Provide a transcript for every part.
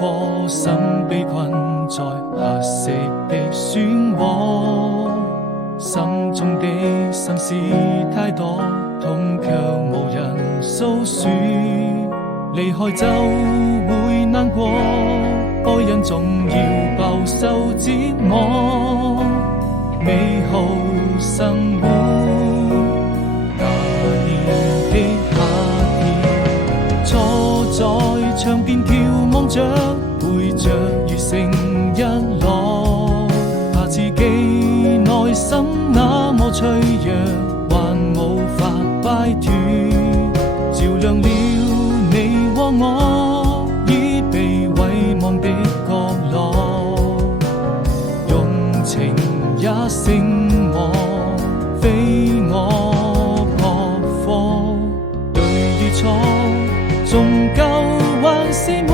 顆心被困在黑色的漩渦，心中的心事太多，痛卻無人訴說。離開就會難過，愛人總要飽受折磨。美好生活，那年的夏天，坐在窗邊眺望着，背着雨成日落，怕自己內心那麼脆弱，還無法擺脫，照亮了你和我已被遺忘的角落，用情也勝我，非我撲火。對與錯，終究還是沒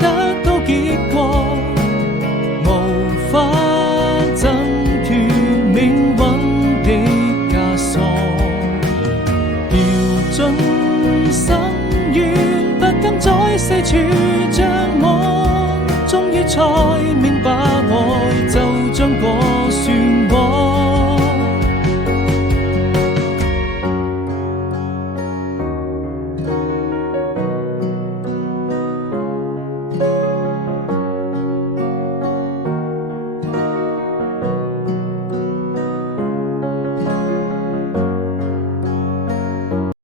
得到結果，無法掙脫命運的枷鎖，掉進深淵，不敢再四處張望，終於才